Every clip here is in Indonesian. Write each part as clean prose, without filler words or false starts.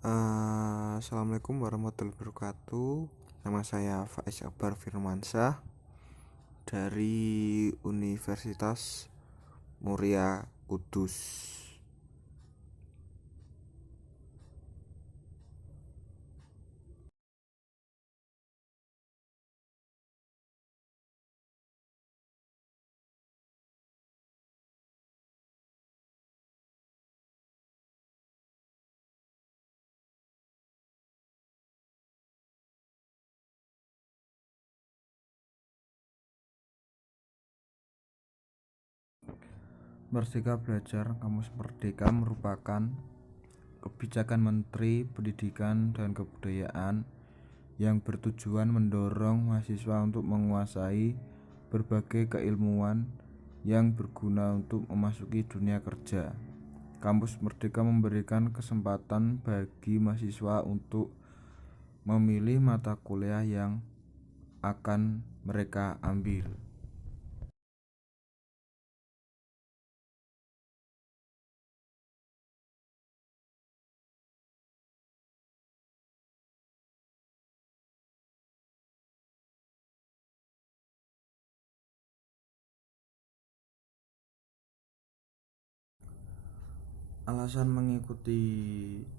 Assalamualaikum warahmatullahi wabarakatuh. Nama saya Faiz Akbar Firmansyah dari Universitas Muria Kudus. Merdeka Belajar Kampus Merdeka merupakan kebijakan Menteri Pendidikan dan Kebudayaan yang bertujuan mendorong mahasiswa untuk menguasai berbagai keilmuan yang berguna untuk memasuki dunia kerja. Kampus Merdeka memberikan kesempatan bagi mahasiswa untuk memilih mata kuliah yang akan mereka ambil. Alasan mengikuti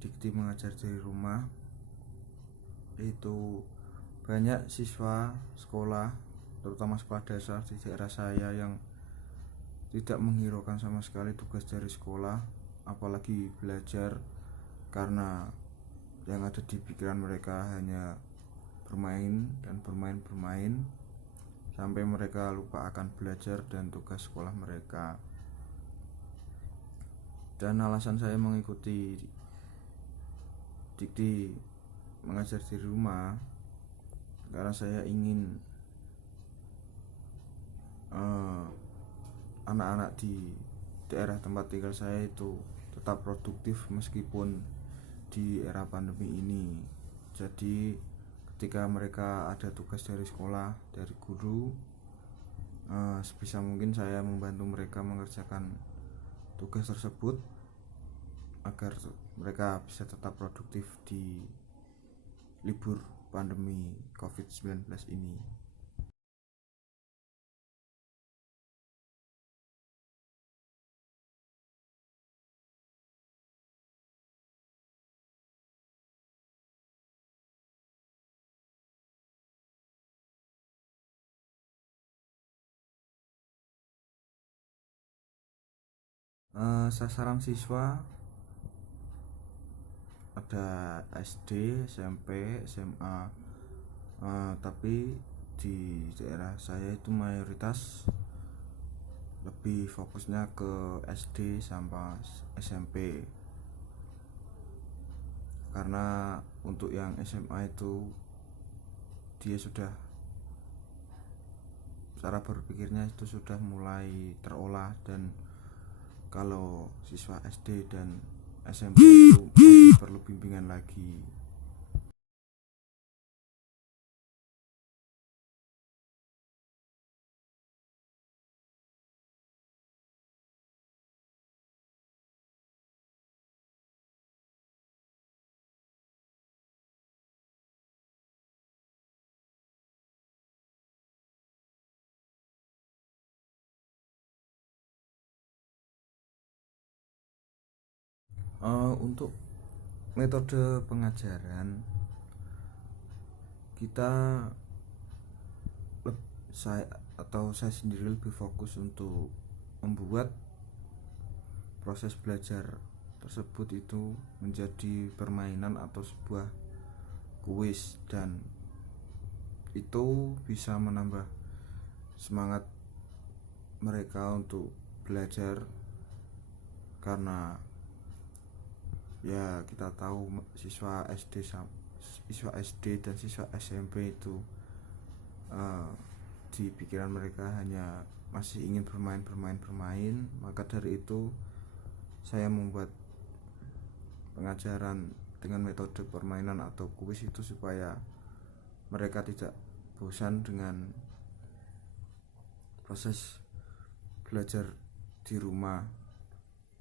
dikti mengajar dari rumah itu banyak siswa sekolah, terutama sekolah dasar di daerah saya, yang tidak menghiraukan sama sekali tugas dari sekolah, apalagi belajar, karena yang ada di pikiran mereka hanya bermain dan bermain sampai mereka lupa akan belajar dan tugas sekolah mereka. Dan alasan saya mengikuti dikti mengajar di rumah karena saya ingin anak-anak di daerah tempat tinggal saya itu tetap produktif meskipun di era pandemi ini. Jadi ketika mereka ada tugas dari sekolah, dari guru, sebisa mungkin saya membantu mereka mengerjakan tugas tersebut agar mereka bisa tetap produktif di libur pandemi COVID-19 ini. Sasaran siswa ada SD, SMP, SMA, tapi di daerah saya itu mayoritas lebih fokusnya ke SD sampai SMP, karena untuk yang SMA itu dia sudah, cara berpikirnya itu sudah mulai terolah, dan kalau siswa SD dan SMP itu masih perlu bimbingan lagi. Untuk metode pengajaran kita, saya sendiri lebih fokus untuk membuat proses belajar tersebut itu menjadi permainan atau sebuah kuis, dan itu bisa menambah semangat mereka untuk belajar, karena ya kita tahu siswa SD dan siswa SMP itu di pikiran mereka hanya masih ingin bermain. Maka dari itu saya membuat pengajaran dengan metode permainan atau kuis itu supaya mereka tidak bosan dengan proses belajar di rumah,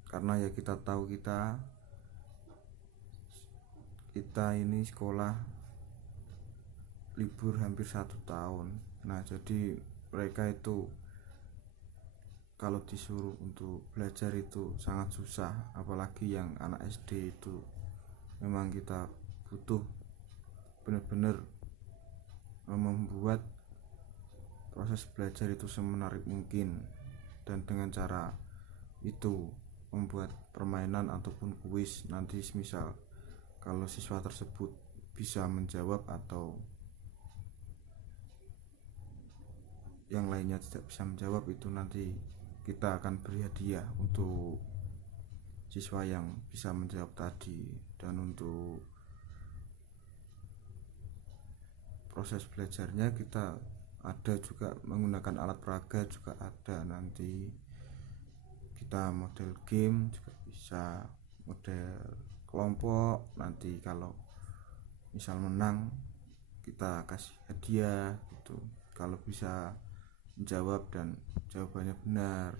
karena ya kita tahu kita ini sekolah libur hampir 1 tahun. Nah, jadi mereka itu kalau disuruh untuk belajar itu sangat susah, apalagi yang anak SD itu memang kita butuh benar-benar membuat proses belajar itu semenarik mungkin, dan dengan cara itu membuat permainan ataupun kuis. Nanti misal kalau siswa tersebut bisa menjawab atau yang lainnya tidak bisa menjawab, itu nanti kita akan beri hadiah untuk siswa yang bisa menjawab tadi. Dan untuk proses belajarnya kita ada juga menggunakan alat peraga, juga ada. Nanti kita model game juga bisa, model kelompok. Nanti kalau misal menang kita kasih hadiah gitu, kalau bisa menjawab dan jawabannya benar.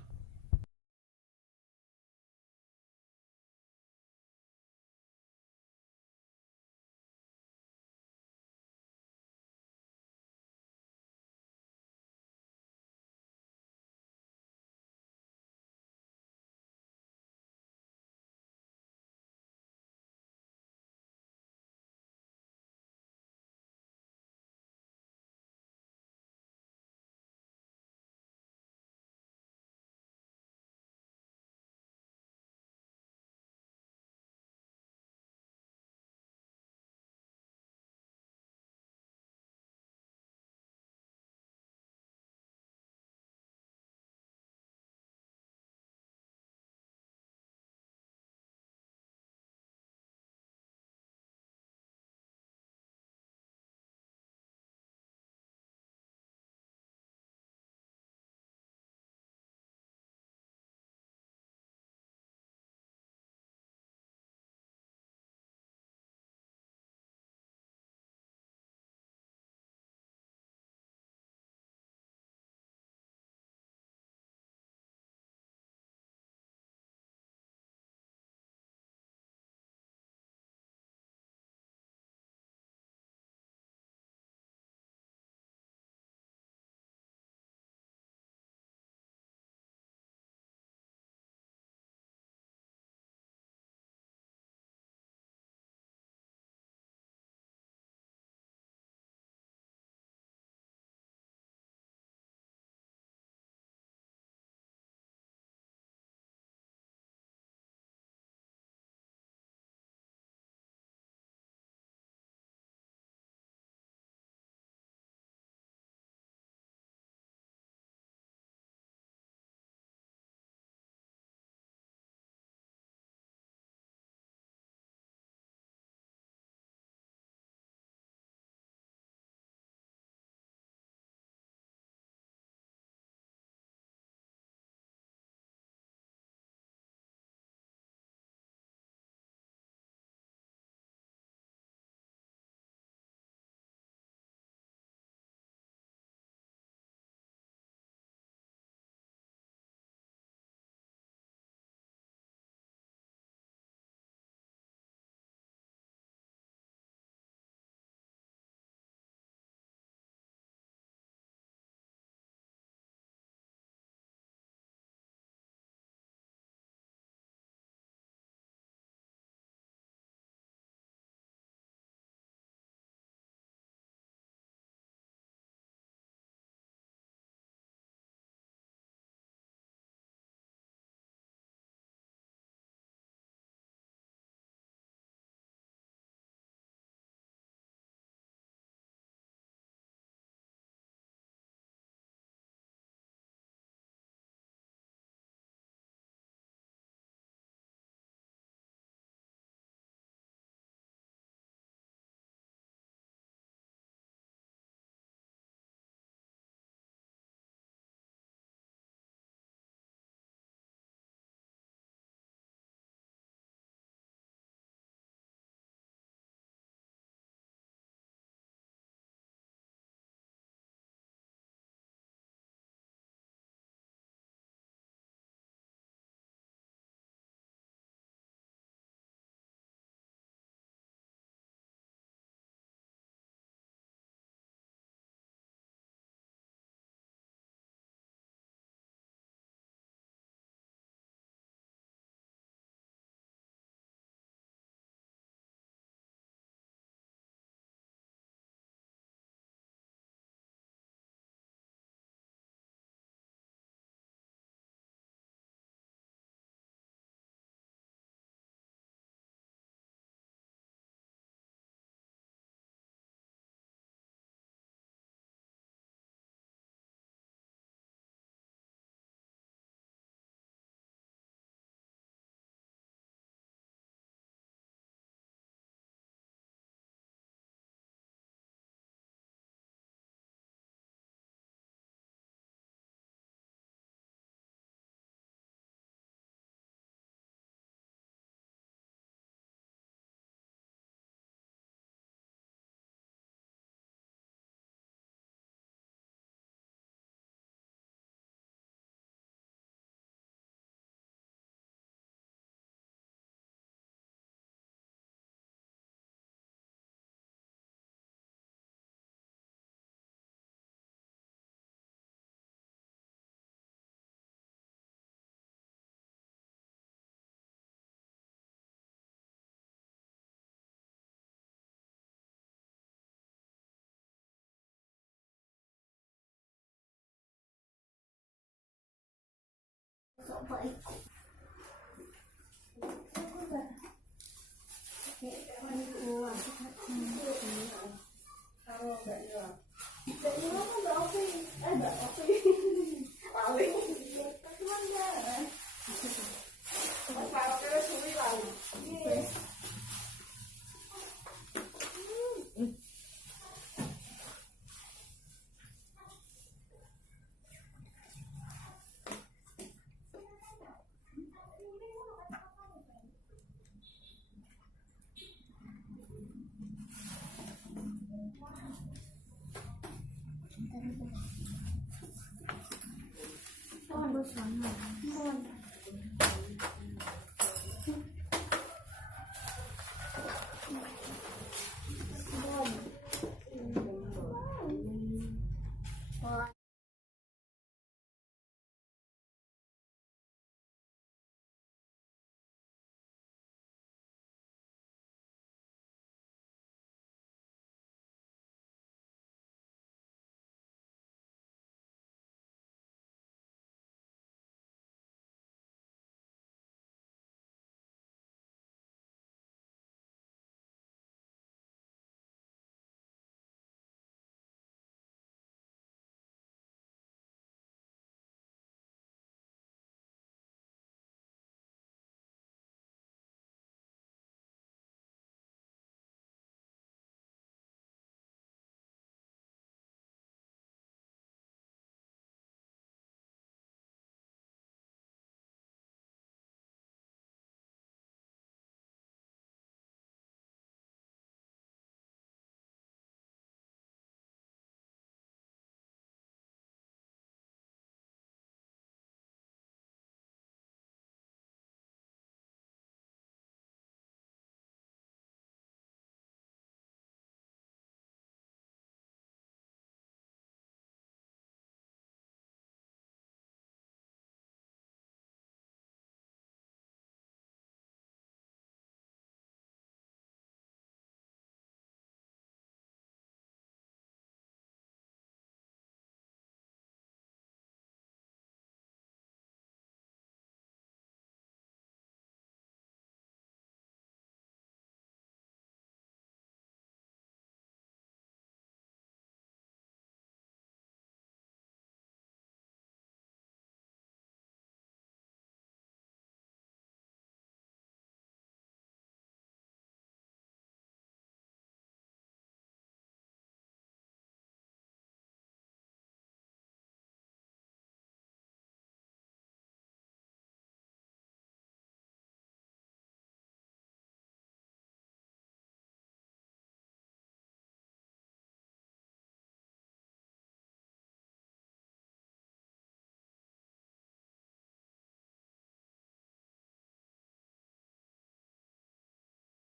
Mohon